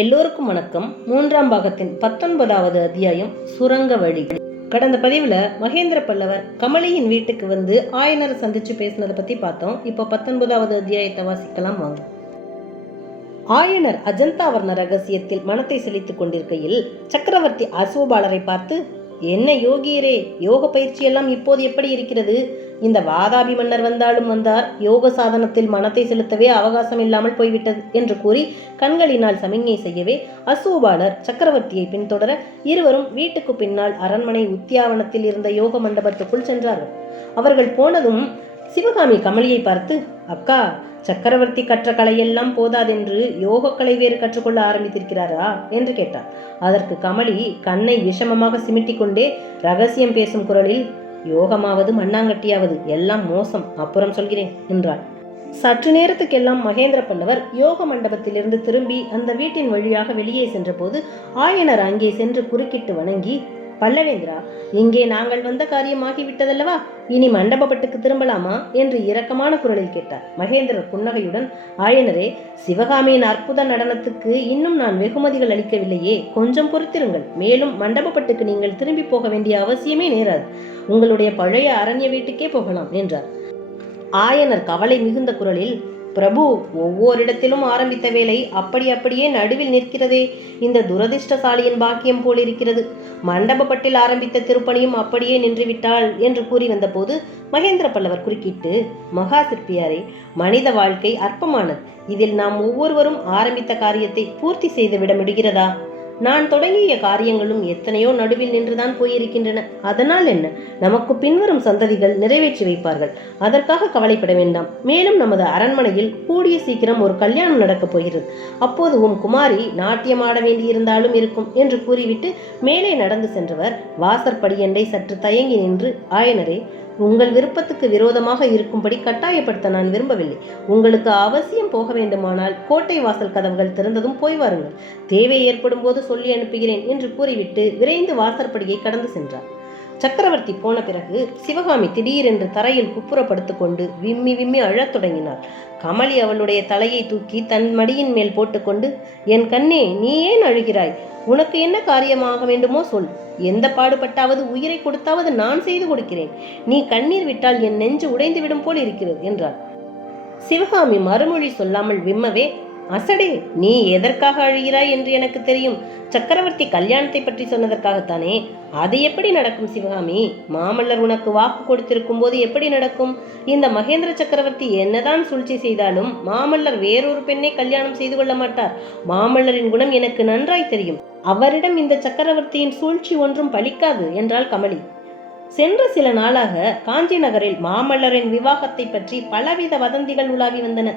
எல்லோருக்கும் வணக்கம். 3ஆம் பாகத்தின் 19வது அத்தியாயம் சுரங்க வழி. கடந்த பதிவுல மகேந்திர பல்லவர் கமலியின் வீட்டுக்கு வந்து ஆயனரை சந்திச்சு பேசினதை பத்தி பார்த்தோம். இப்போ 19வது அத்தியாயத்தை வாசிக்கலாம் வாங்க. ஆயனர் அஜந்தாவர்ண ரகசியத்தில் மனத்தை செலுத்திக் கொண்டிருக்கையில் சக்கரவர்த்தி அசோபாலரை பார்த்து, என்ன யோகியரே, யோக பயிற்சியெல்லாம் இப்போது எப்படி இருக்கிறது? இந்த வாதாபி மன்னர் வந்தாலும் வந்தார், யோக சாதனத்தில் மனத்தை செலுத்தவே அவகாசம் இல்லாமல் போய்விட்டது என்று கூறி கண்களினால் சமிஞ்ஞை செய்யவே அசோபாலர் சக்கரவர்த்தியை பின்தொடர இருவரும் வீட்டுக்கு பின்னால் அரண்மனை உத்தியாவனத்தில் இருந்த யோக மண்டபத்துக்குள் சென்றார்கள். அவர்கள் போனதும் சிவகாமி கமலியை பார்த்து, அக்கா, சக்கரவர்த்தி கற்ற கலையெல்லாம் போதாதென்று யோக கலை வேறு கற்றுக்கொள்ள ஆரம்பித்திருக்கிறாரா என்று கேட்டார். அதற்கு கமலி கண்ணை விஷமமாக சிமிட்டிக் கொண்டே ரகசியம் பேசும் குரலில், யோகமாவது மண்ணாங்கட்டியாவது எல்லாம் மோசம், அப்புறம் சொல்கிறேன் என்றாள். சற்று நேரத்துக்கெல்லாம் மகேந்திர பல்லவர் யோக மண்டபத்திலிருந்து திரும்பி அந்த வீட்டின் வழியாக வெளியே சென்ற போது ஆயனர் அங்கே சென்று குறுக்கிட்டு வணங்கி, பல்லவேந்திரா, இங்கே நாங்கள் வந்த காரியமாகிவிட்டதல்லவா, இனி மண்டபப்பட்டுக்கு திரும்பலாமா என்று இரக்கமான குரலில் கேட்டார். மகேந்திரர் புன்னகையுடன், ஆயனரே, சிவகாமியின் அற்புத நடனத்துக்கு இன்னும் நான் வெகுமதிகள் அளிக்கவில்லையே, கொஞ்சம் பொறுத்திருங்கள். மேலும் மண்டபப்பட்டுக்கு நீங்கள் திரும்பி போக வேண்டிய அவசியமே நேராது. உங்களுடைய பழைய அரண்ய வீட்டுக்கே போகலாம் என்றார். ஆயனர் கவலை மிகுந்த குரலில், பிரபு, ஒவ்வொரிடத்திலும் ஆரம்பித்த வேலை அப்படியே நடுவில் நிற்கிறதே, இந்த துரதிர்ஷ்டசாலியின் பாக்கியம் போலிருக்கிறது. மண்டபப்பட்டில் ஆரம்பித்த திருப்பணியும் அப்படியே நின்றுவிட்டாள் என்று கூறி வந்தபோது மகேந்திர பல்லவர் குறுக்கிட்டு, மகா சிற்பியாரே, மனித வாழ்க்கை அற்பமானது. இதில் நாம் ஒவ்வொருவரும் ஆரம்பித்த காரியத்தை பூர்த்தி செய்துவிட முடிகிறதா? நான் தொடங்கிய காரியங்களும் எத்தனையோ நடுவில் நின்றுதான் போயிருக்கின்றன. அதனால் என்ன, நமக்கு பின்வரும் சந்ததிகள் நிறைவேற்றி வைப்பார்கள். அதற்காக கவலைப்பட வேண்டாம். மேலும் நமது அரண்மனையில் கூடிய சீக்கிரம் ஒரு கல்யாணம் நடக்கப் போகிறது. அப்போது உம் குமாரி நாட்டியம் ஆட வேண்டியிருந்தாலும் இருக்கும் என்று கூறிவிட்டு மேலே நடந்து சென்றவர் வாசற்படியண்டை சற்று தயங்கி நின்று, ஆயனரே, உங்கள் விருப்பத்துக்கு விரோதமாக இருக்கும்படி கட்டாயப்படுத்த நான் விரும்பவில்லை. உங்களுக்கு அவசியம் போக வேண்டுமானால் கோட்டை வாசல் கதவுகள் திறந்ததும் போய் வாருங்கள். தேவை ஏற்படும் போது சொல்லி அனுப்புகிறேன் என்று கூறிவிட்டு விரைந்து வாசற்படியை கடந்து சென்றார். சக்கரவர்த்தி போன பிறகு சிவகாமி திடீரென்று தரையில் குப்புறப்படுத்திக் கொண்டு விம்மி விம்மி அழத் தொடங்கினாள். கமலி அவளுடைய தலையை தூக்கி தன் மடியின் மேல் போட்டுக்கொண்டு, என் கண்ணே, நீ ஏன் அழுகிறாய்? உனக்கு என்ன காரியமாக வேண்டுமோ சொல். எந்த பாடுபட்டாவது உயிரை கொடுத்தாவது நான் செய்து கொடுக்கிறேன். நீ கண்ணீர் விட்டால் என் நெஞ்சு உடைந்து விடும் போல் இருக்கிறது என்றாள். சிவகாமி மறுமொழி சொல்லாமல் விம்மவே, அசடே, நீ எதற்காக அழுகிறாய் என்று எனக்கு தெரியும். சக்கரவர்த்தி கல்யாணத்தை பற்றி சொன்னதற்காகத்தானே. அது எப்படி நடக்கும் சிவகாமி? மாமல்லர் உனக்கு வாக்கு கொடுத்திருக்கும் போது எப்படி நடக்கும்? இந்த மகேந்திர சக்கரவர்த்தி என்னதான் சூழ்ச்சி செய்தாலும் மாமல்லர் வேறொரு பெண்ணை கல்யாணம் செய்து கொள்ள மாட்டார். மாமல்லரின் குணம் எனக்கு நன்றாய் தெரியும். அவரிடம் இந்த சக்கரவர்த்தியின் சூழ்ச்சி ஒன்றும் பலிக்காது என்றாள் கமலி. சென்ற சில நாளாக காஞ்சி நகரில் மாமல்லரின் விவாகத்தை பற்றி பலவித வதந்திகள் உலாவி வந்தன.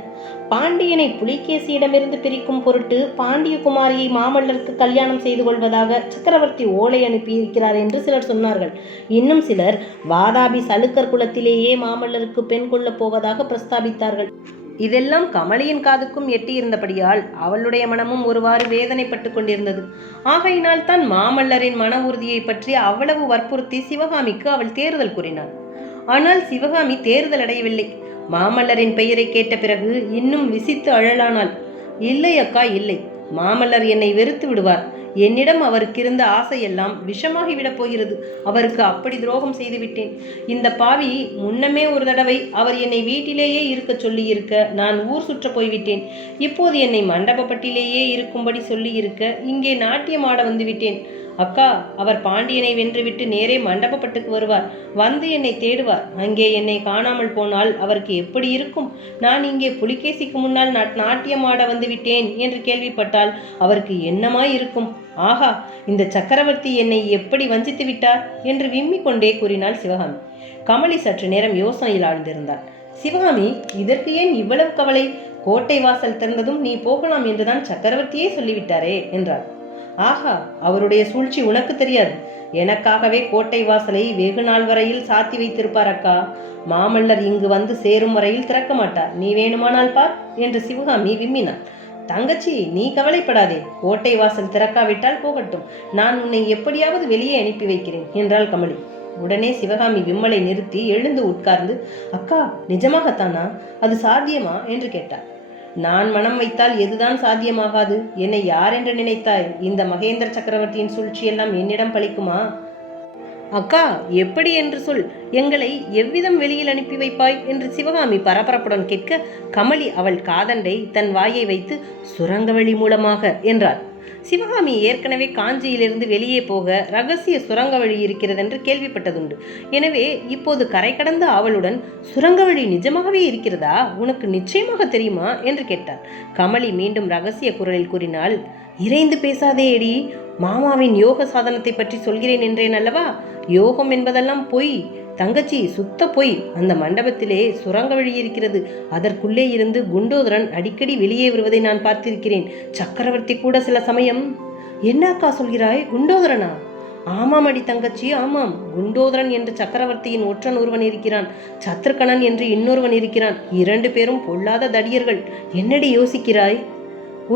பாண்டியனை புலிகேசியிடமிருந்து பிரிக்கும் பொருட்டு பாண்டிய குமாரியை மாமல்லருக்கு கல்யாணம் செய்து கொள்வதாக சக்கரவர்த்தி ஓலை அனுப்பி இருக்கிறார் என்று சிலர் சொன்னார்கள். இன்னும் சிலர் வாதாபி சலுக்கர் குலத்திலேயே மாமல்லருக்கு பெண் கொள்ளப் போவதாக பிரஸ்தாபித்தார்கள். இதெல்லாம் கமலியின் காதுக்கும் எட்டியிருந்தபடியால் அவளுடைய மனமும் ஒருவாறு வேதனைப்பட்டு கொண்டிருந்தது. ஆகையினால் தான் மாமல்லரின் மன உறுதியை பற்றி அவ்வளவு வற்புறுத்தி சிவகாமிக்கு அவள் தேறுதல் கூறினாள். ஆனால் சிவகாமி தேறுதல் அடையவில்லை. மாமல்லரின் பெயரை கேட்ட பிறகு இன்னும் விசித்து அழலானாள். இல்லை அக்கா, இல்லை. மாமல்லர் என்னை வெறுத்து விடுவார். என்னிடம் அவருக்கு இருந்த ஆசையெல்லாம் விஷமாகிவிடப் போகிறது. அவருக்கு அப்படி துரோகம் செய்துவிட்டேன். இந்த பாவி முன்னமே ஒரு தடவை அவர் என்னை வீட்டிலேயே இருக்க சொல்லி இருக்க நான் ஊர் சுற்ற போய்விட்டேன். இப்போது என்னை மண்டபப்பட்டிலேயே இருக்கும்படி சொல்லி இருக்க இங்கே நாட்டியம் ஆட வந்துவிட்டேன். அக்கா, அவர் பாண்டியனை வென்றுவிட்டு நேரே மண்டபப்பட்டுக்கு வருவார். வந்து என்னை தேடுவார். அங்கே என்னை காணாமல் போனால் அவருக்கு எப்படி இருக்கும்? நான் இங்கே புலிகேசிக்கு முன்னால் நாட்டியம் ஆட வந்துவிட்டேன் என்று கேள்விப்பட்டால் அவருக்கு என்னமாய் இருக்கும்? ஆஹா, இந்த சக்கரவர்த்தி என்னை எப்படி வஞ்சித்து விட்டார் என்று விம்மிக் கொண்டே கூறினாள் சிவகாமி. கமலி சற்று நேரம் யோசனையில் ஆழ்ந்திருந்தாள். சிவகாமி, இதற்கு ஏன் இவ்வளவு கவலை? கோட்டை வாசல் திறந்ததும் நீ போகலாம் என்றுதான் சக்கரவர்த்தியே சொல்லிவிட்டாரே என்றாள். ஆஹா, அவருடைய சூழ்ச்சி உனக்கு தெரியாது. எனக்காகவே கோட்டை வாசலை வெகு நாள் வரையில் சாத்தி வைத்திருப்பார் அக்கா. மாமல்லர் இங்கு வந்து சேரும் வரையில் திறக்க மாட்டார். நீ வேணுமானால் பார் என்று சிவகாமி விம்மினாள். தங்கச்சி, நீ கவலைப்படாதே. கோட்டை வாசல் திறக்காவிட்டால் போகட்டும். நான் உன்னை எப்படியாவது வெளியே அனுப்பி வைக்கிறேன் என்றாள் கமலி. உடனே சிவகாமி விம்மலை நிறுத்தி எழுந்து உட்கார்ந்து, அக்கா, நிஜமாகத்தானா? அது சாத்தியமா என்று கேட்டார். நான் மனம் வைத்தால் எதுதான் சாத்தியமாகாது? என்னை யார் என்று நினைத்தாய்? இந்த மகேந்திர சக்கரவர்த்தியின் சூழ்ச்சியெல்லாம் என்னிடம் பலிக்குமா? அக்கா, எப்படி என்று சொல். எங்களை எவ்விதம் வெளியில் அனுப்பி வைப்பாய் என்று சிவகாமி பரபரப்புடன் கேட்க, கமலி அவள் காதண்டை தன் வாயை வைத்து சுரங்க வழி மூலமாக என்றாள். சிவகாமி ஏற்கனவே காஞ்சியிலிருந்து வெளியே போக ரகசிய சுரங்க வழி இருக்கிறது என்று கேள்விப்பட்டதுண்டு. எனவே இப்போது கரை கடந்த ஆவலுடன், சுரங்க வழி நிஜமாகவே இருக்கிறதா? உனக்கு நிச்சயமாக தெரியுமா என்று கேட்டாள். கமலி மீண்டும் ரகசிய குரலில் கூறினாள், இறைந்து பேசாதே எடி. மாமாவின் யோக சாதனத்தை பற்றி சொல்கிறேன் என்றேன் அல்லவா? யோகம் என்பதெல்லாம் பொய் தங்கச்சி, சுத்த பொய். அந்த மண்டபத்திலே சுரங்க வழி இருக்கிறது. அதற்குள்ளே இருந்து குண்டோதரன் அடிக்கடி வெளியே வருவதை நான் பார்த்திருக்கிறேன். சக்கரவர்த்தி கூட சில சமயம். என்ன அக்கா சொல்கிறாய்? குண்டோதரனா? ஆமாம் அடி தங்கச்சி, ஆமாம். குண்டோதரன் என்று சக்கரவர்த்தியின் ஒற்றன் ஒருவன் இருக்கிறான். சத்ருகணன் என்று இன்னொருவன் இருக்கிறான். 2 பேரும் பொல்லாத தடியர்கள். என்னடி யோசிக்கிறாய்?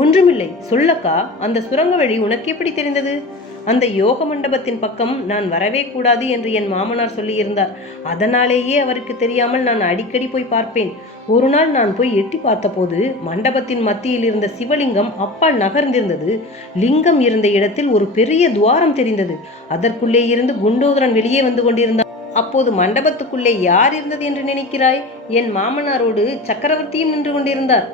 ஒன்றுமில்லை, சொல்லக்கா. அந்த சுரங்க வழி உனக்கு எப்படி தெரிந்தது? அந்த யோக மண்டபத்தின் பக்கம் நான் வரவே கூடாது என்று என் மாமனார் சொல்லியிருந்தார். அதனாலேயே அவருக்கு தெரியாமல் நான் அடிக்கடி போய் பார்ப்பேன். ஒரு நாள் நான் போய் எட்டி பார்த்தபோது மண்டபத்தின் மத்தியில் இருந்த சிவலிங்கம் அப்பால் நகர்ந்திருந்தது. லிங்கம் இருந்த இடத்தில் ஒரு பெரிய துவாரம் தெரிந்தது. அதற்குள்ளே இருந்து குண்டோதரன் வெளியே வந்து கொண்டிருந்தான். அப்போது மண்டபத்துக்குள்ளே யார் இருந்தது என்று நினைக்கிறாய்? என் மாமனாரோடு சக்கரவர்த்தியும் நின்று கொண்டிருந்தார்.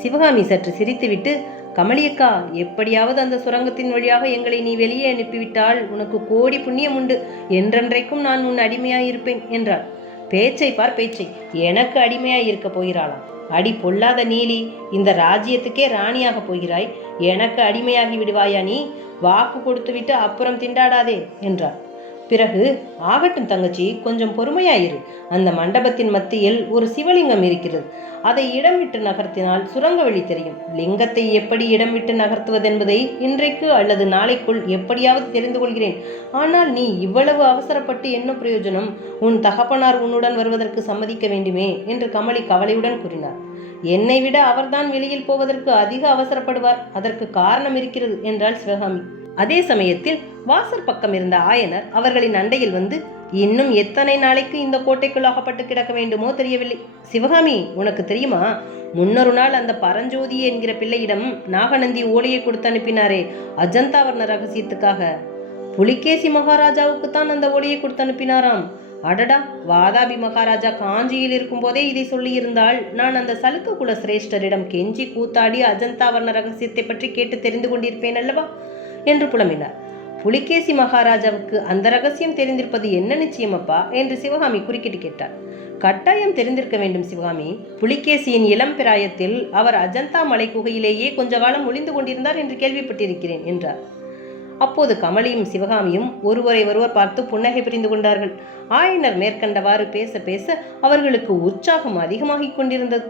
சிவகாமி சற்று சிரித்துவிட்டு, கமலியக்கா, எப்படியாவது அந்த சுரங்கத்தின் வழியாக எங்களை நீ வெளியே அனுப்பிவிட்டால் உனக்கு கோடி புண்ணியம் உண்டு. என்றென்றைக்கும் நான் உன் அடிமையாயிருப்பேன் என்றாள். பேச்சை பார் பேச்சை. எனக்கு அடிமையாய் இருக்க போகிறாளாம். அடி பொல்லாத நீலி, இந்த ராஜ்யத்துக்கே ராணியாக போகிறாய். எனக்கு அடிமையாகி விடுவாயா நீ? வாக்கு கொடுத்துவிட்டு அப்புறம் திண்டாடாதே என்றாள். பிறகு, ஆகட்டும் தங்கச்சி, கொஞ்சம் பொறுமையாயிரு. அந்த மண்டபத்தின் மத்தியில் ஒரு சிவலிங்கம் இருக்கிறது. அதை இடம் விட்டு நகர்த்தினால் சுரங்க வழி தெரியும். லிங்கத்தை எப்படி இடம் விட்டு நகர்த்துவதென்பதை இன்றைக்கு அல்லது நாளைக்குள் எப்படியாவது தெரிந்து கொள்கிறேன். ஆனால் நீ இவ்வளவு அவசரப்பட்டு என்ன பிரயோஜனம்? உன் தகப்பனார் உன்னுடன் வருவதற்கு சம்மதிக்க வேண்டுமே என்று கமலி கவலையுடன் கூறினார். என்னை விட அவர்தான் வெளியில் போவதற்கு அதிக அவசரப்படுவார். அதற்கு காரணம் இருக்கிறது என்றாள் சிவகாமி. அதே சமயத்தில் வாசற் பக்கம் இருந்த ஆயனர் அவர்களின் அண்டையில் வந்து, இன்னும் எத்தனை நாளைக்கு இந்த கோட்டைக்குள் அகப்பட்டு கிடக்க வேண்டுமோ தெரியவில்லை. சிவகாமி, உனக்கு தெரியுமா? முன்னொரு நாள் அந்த பரஞ்சோதி என்கிற பிள்ளையிடம் நாகநந்தி ஓலையை கொடுத்து அனுப்பினாரே அஜந்தாவர்ண ரகசியத்துக்காக. புலிகேசி மகாராஜாவுக்குத்தான் அந்த ஓலையை கொடுத்து அனுப்பினாராம். அடடா, வாதாபி மகாராஜா காஞ்சியில் இருக்கும் போதே இதை சொல்லியிருந்தால் நான் அந்த சலுக்க குல சிரேஷ்டரிடம் கெஞ்சி கூத்தாடி அஜந்தாவர்ண ரகசியத்தை பற்றி கேட்டு தெரிந்து கொண்டிருப்பேன் அல்லவா என்று புலம்பினார். புலிகேசி மகாராஜாவுக்கு அந்த ரகசியம் தெரிந்திருப்பது என்ன நிச்சயமப்பா என்று சிவகாமி குறுக்கிட்டு கேட்டார். கட்டாயம் தெரிந்திருக்க வேண்டும் சிவகாமி. புலிகேசியின் இளம் பிராயத்தில் அவர் அஜந்தா மலை குகையிலேயே கொஞ்ச காலம் ஒளிந்து கொண்டிருந்தார் என்று கேள்விப்பட்டிருக்கிறேன் என்றார். அப்போது கமலியும் சிவகாமியும் ஒருவரை ஒருவர் பார்த்து புன்னகை புரிந்து கொண்டார்கள். ஆயனர் மேற்கண்டவாறு பேச பேச அவர்களுக்கு உற்சாகம் அதிகமாகிக் கொண்டிருந்தது.